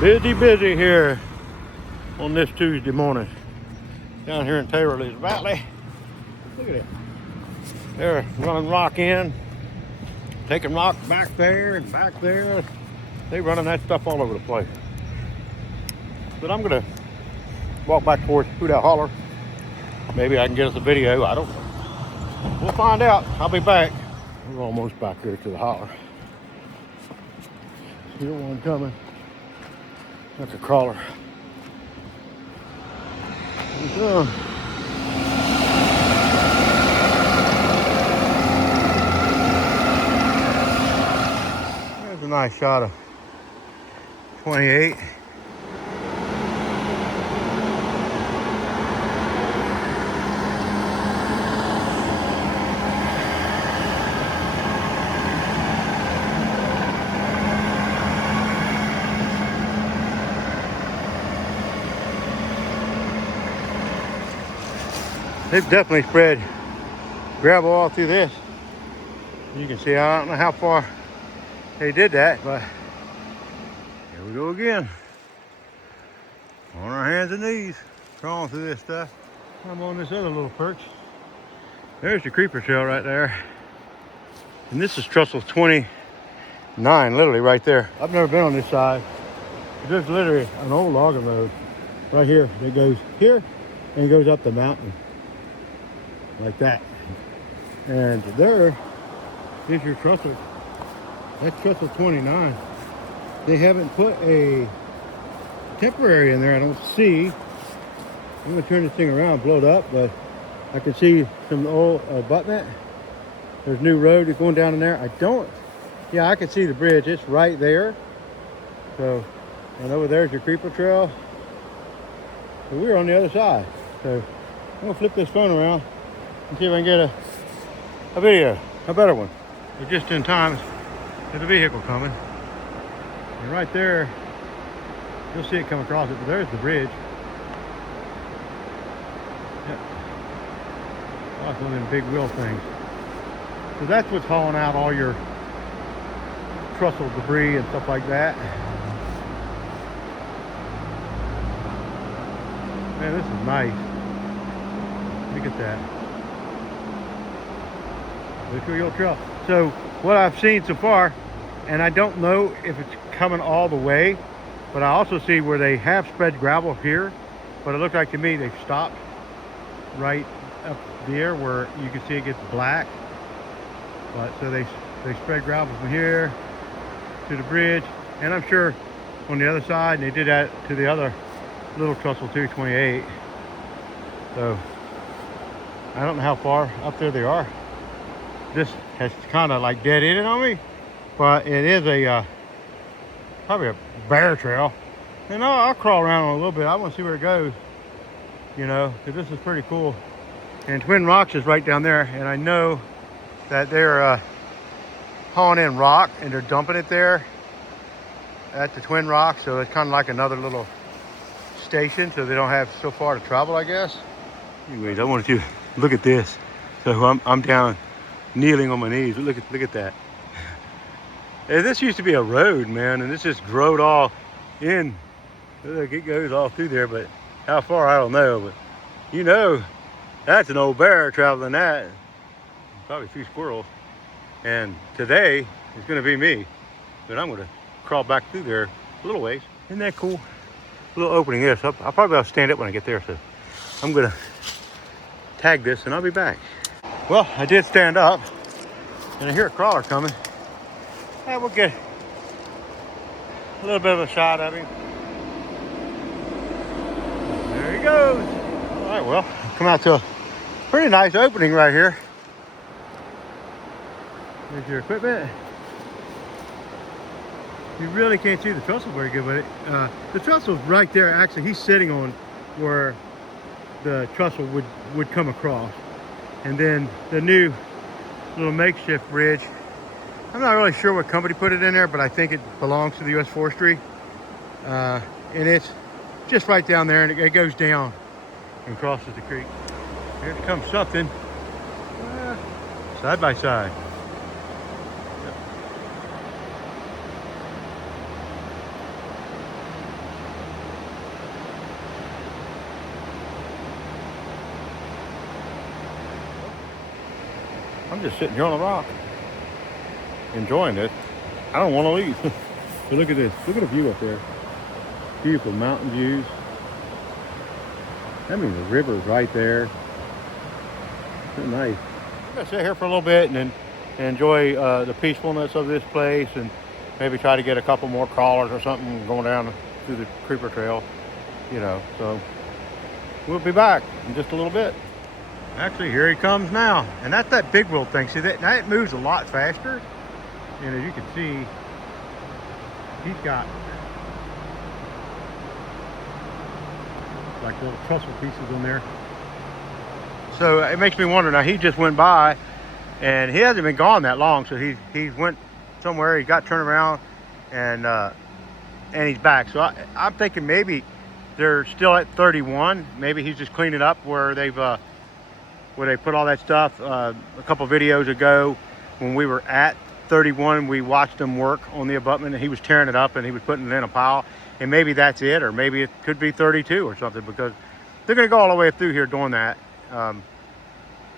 Busy here on this Tuesday morning down here in Taylor's Valley. Look at it. They're running rock in, taking rock back there and back there. They're running that stuff all over the place. But I'm gonna walk back towards Hoodow Holler. Maybe I can get us a video. I don't know. We'll find out. I'll be back. We're almost back there to the holler. See the one coming. That's a crawler. There's a nice shot of 28. They've definitely spread gravel all through this. You can see, I don't know how far they did that, but here we go again. On our hands and knees, crawling through this stuff. I'm on this other little perch. There's the creeper trail right there. And this is trestle 29, literally right there. I've never been on this side. There's literally an old logging road right here that goes here and goes up the mountain. Like that. And there is your trestle. That's trestle 29. They haven't put a temporary in there, I don't see. I'm gonna turn this thing around, blow it up, but I can see some old abutment. There's new road that's going down in there. Yeah, I can see the bridge. It's right there. So, and over there's your creeper trail. So we're on the other side. So I'm gonna flip this phone around and see if I can get a video, a better one. But just in time, there's a vehicle coming. And right there, you'll see it come across it, but there's the bridge. Yep. That's one of them big wheel things. So that's what's hauling out all your trestle debris and stuff like that. Man, this is nice. Look at that. Look at your trail. So what I've seen so far, and I don't know if it's coming all the way, but I also see where they have spread gravel here, but it looks like to me they've stopped right up there where you can see it gets black. But so they spread gravel from here to the bridge, and I'm sure on the other side, and they did that to the other little trestle 228. So I don't know how far up there they are. This has kind of like dead ended on me, but it is a probably a bear trail, and I'll crawl around on a little bit. I want to see where it goes, you know, because this is pretty cool. And Twin Rocks is right down there, and I know that they're hauling in rock and they're dumping it there at the Twin Rocks, so it's kind of like another little station, so they don't have so far to travel, I guess. Anyways, I wanted you to look at this. So I'm down kneeling on my knees. Look at that. And this used to be a road, man, and this just growed all in. Look, it goes all through there, but how far, I don't know. But you know, that's an old bear traveling that. Probably a few squirrels. And today is gonna be me. But I'm gonna crawl back through there a little ways. Isn't that cool? A little opening this. I'll probably have to stand up when I get there, so I'm gonna tag this and I'll be back. Well, I did stand up, and I hear a crawler coming. Hey, we'll get a little bit of a shot of him. There he goes. All right, well, come out to a pretty nice opening right here. There's your equipment. You really can't see the trestle very good, but the trestle's right there. Actually, he's sitting on where the trestle would come across. And then the new little makeshift bridge. I'm not really sure what company put it in there, but I think it belongs to the U.S. Forestry. And it's just right down there, and it goes down and crosses the creek. Here comes something. Side by side. Yep. I'm just sitting here on a rock, enjoying it. I don't want to leave. But look at this. Look at the view up there. Beautiful mountain views. I mean, the river's right there. So nice. I'm gonna sit here for a little bit and then enjoy the peacefulness of this place, and maybe try to get a couple more crawlers or something going down through the creeper trail. You know, so we'll be back in just a little bit. Actually, here he comes now, and that's that big wheel thing. See that? Now it moves a lot faster, and as you can see, he's got like little trestle pieces on there. So it makes me wonder. Now he just went by, and he hasn't been gone that long. So he went somewhere. He got turned around, and he's back. So I'm thinking maybe they're still at 31. Maybe he's just cleaning up where they put all that stuff. A couple videos ago, when we were at 31, we watched him work on the abutment, and he was tearing it up and he was putting it in a pile. And maybe that's it, or maybe it could be 32 or something, because they're going to go all the way through here doing that.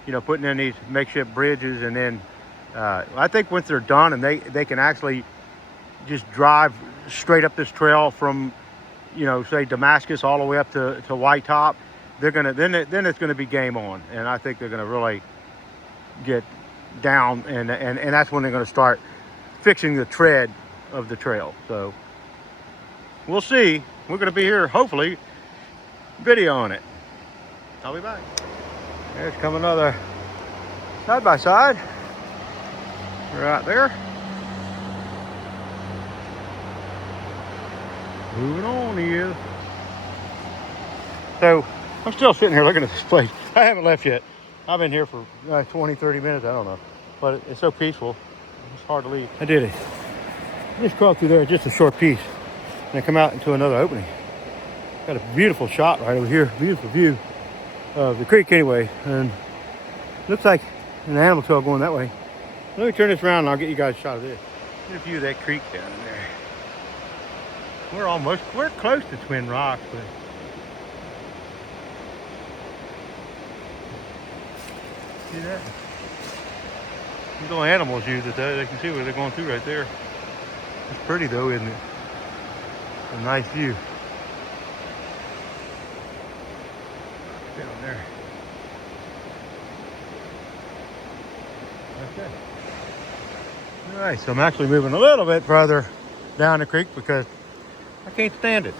You know, putting in these makeshift bridges, and then I think once they're done and they can actually just drive straight up this trail from, you know, say Damascus all the way up to White Top, they're gonna then it's gonna be game on, and I think they're gonna really get down, and that's when they're gonna start fixing the tread of the trail. So we'll see. We're gonna be here, hopefully, video on it. I'll be back. There's come another side by side right there. Moving on he is. So I'm still sitting here looking at this place. I haven't left yet. I've been here for 20, 30 minutes, I don't know. But it's so peaceful, it's hard to leave. I did it. I just crawled through there just a short piece, and I come out into another opening. Got a beautiful shot right over here, beautiful view of the creek anyway, and looks like an animal trail going that way. Let me turn this around and I'll get you guys a shot of this. Get a view of that creek down in there. We're close to Twin Rocks, but see that? These little animals use it though. They can see where they're going through right there. It's pretty though, isn't it? It's a nice view. Down there. Okay. All right, so I'm actually moving a little bit further down the creek because I can't stand it.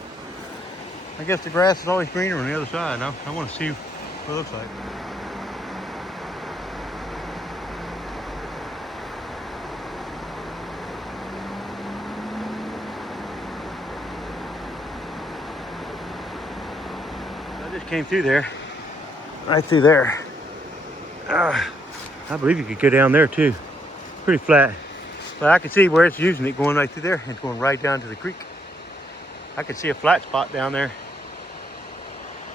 I guess the grass is always greener on the other side. I want to see what it looks like. I just came through there, right through there. I believe you could go down there too. Pretty flat. But I can see where it's using it, going right through there. It's going right down to the creek. I can see a flat spot down there.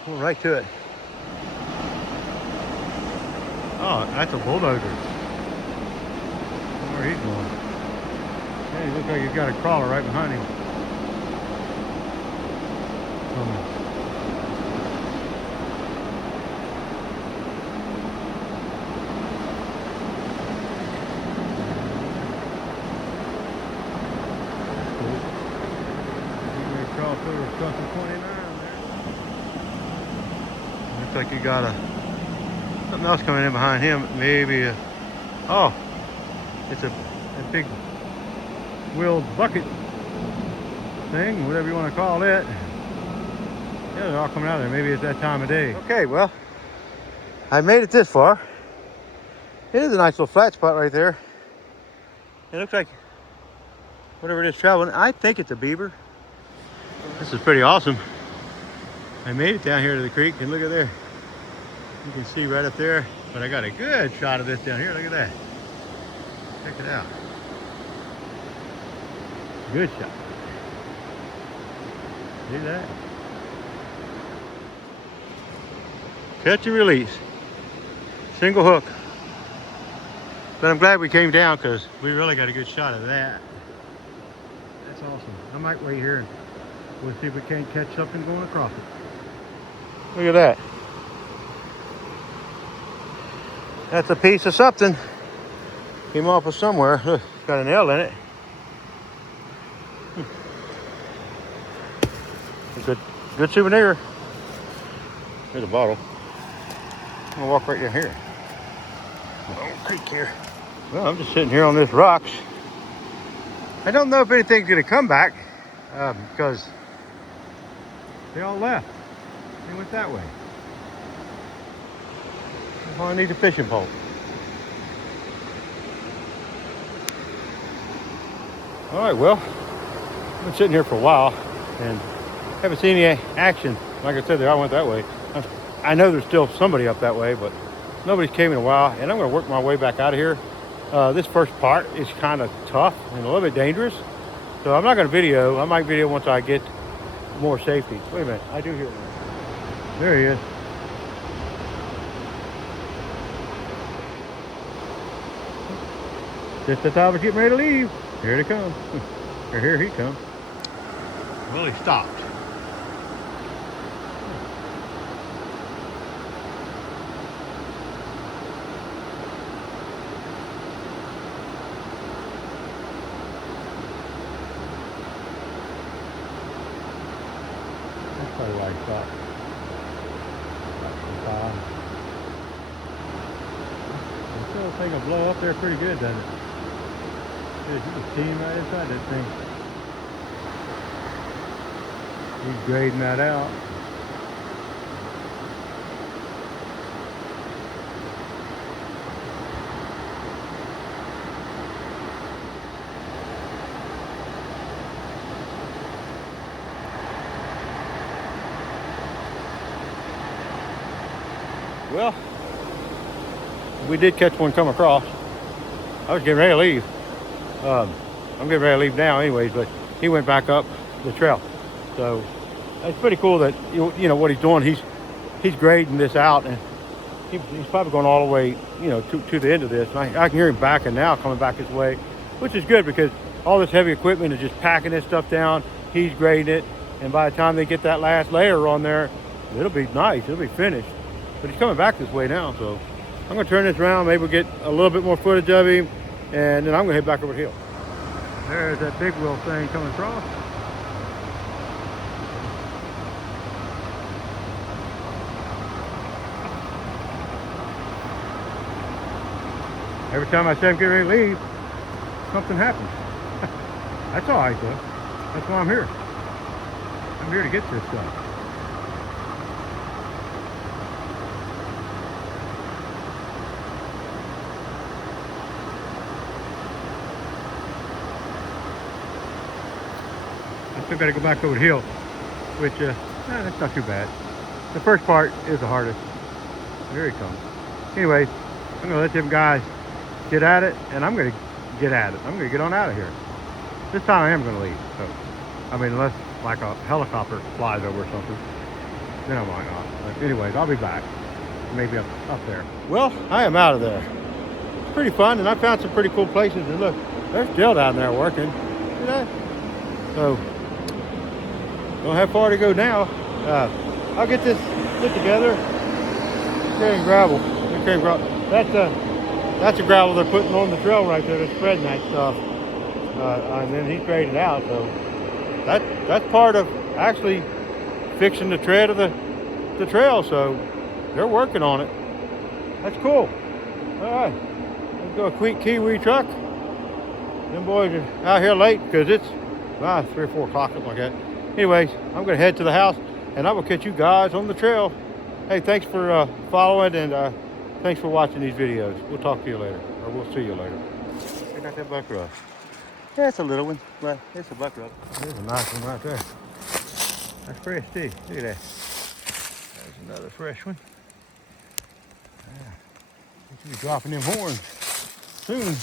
Going right to it. Oh, that's a bulldozer. Where he's going. Yeah, he looks like he's got a crawler right behind him. Crossing 29 there. Looks like you got something else coming in behind him. Maybe oh, it's a big wheeled bucket thing, whatever you want to call it. Yeah, they're all coming out of there. Maybe it's that time of day. Okay, well, I made it this far. It is a nice little flat spot right there. It looks like whatever it is traveling. I think it's a beaver. This is pretty awesome. I made it down here to the creek, and look at there. You can see right up there, but I got a good shot of this down here. Look at that. Check it out. Good shot. See that? Catch and release. Single hook. But I'm glad we came down because we really got a good shot of that. That's awesome. I might wait here and we'll see if we can't catch something going across it. Look at that. That's a piece of something. Came off of somewhere. Look, got an L in it. Good souvenir. There's a bottle. I'm gonna walk right down here. Long creek here. Well, I'm just sitting here on this rocks. I don't know if anything's gonna come back because they all left. They went that way. Well, I need a fishing pole. All right, well, I've been sitting here for a while and haven't seen any action. Like I said, they all went that way. I know there's still somebody up that way, but nobody's came in a while, and I'm going to work my way back out of here. This first part is kind of tough and a little bit dangerous, so I'm not going to video. I might video once I get more safety. Wait a minute, I do hear one. There he is. Just as I was getting ready to leave, here they come. Or here he comes. Well, he stopped. That's probably why he stopped. This little thing will blow up there pretty good, doesn't it? You can see him right inside that thing. He's grading that out. Well, we did catch one come across. I was getting ready to leave. I'm getting ready to leave now anyways, but he went back up the trail. So it's pretty cool that, you know what he's doing. He's grading this out, and he's probably going all the way, to the end of this. And I can hear him backing now, coming back his way, which is good because all this heavy equipment is just packing this stuff down. He's grading it, and by the time they get that last layer on there, it'll be nice. It'll be finished. But he's coming back this way now, so I'm going to turn this around, maybe we'll get a little bit more footage of him, and then I'm going to head back over the hill. There's that big wheel thing coming across. Every time I say I'm getting ready to leave, something happens. That's all right, though. That's why I'm here. I'm here to get this stuff. I still got to go back over the hill, which, that's not too bad. The first part is the hardest. Here he comes. Anyways, I'm going to let them guys get at it, and I'm going to get at it. I'm going to get on out of here. This time I am going to leave. So, I mean, unless like a helicopter flies over or something, then I might not. But anyways, I'll be back. Maybe up there. Well, I am out of there. It's pretty fun, and I found some pretty cool places. And look, there's Dill down there working. See that? So, don't have far to go now. I'll get this put together. Carrying gravel. That's a gravel they're putting on the trail right there. They're spreading that stuff. And then he's graded out. So that's part of actually fixing the tread of the trail. So they're working on it. That's cool. All right. Let's go a quick Kiewit truck. Them boys are out here late because it's 3 or 4 o'clock, something like that. Anyways, I'm going to head to the house, and I will catch you guys on the trail. Hey, thanks for following, and thanks for watching these videos. We'll talk to you later, or we'll see you later. Check out that buckrock. Yeah, it's a little one, but it's a buckrock. There's a nice one right there. That's fresh, too. Look at that. There's another fresh one. Yeah. We should be dropping them horns soon.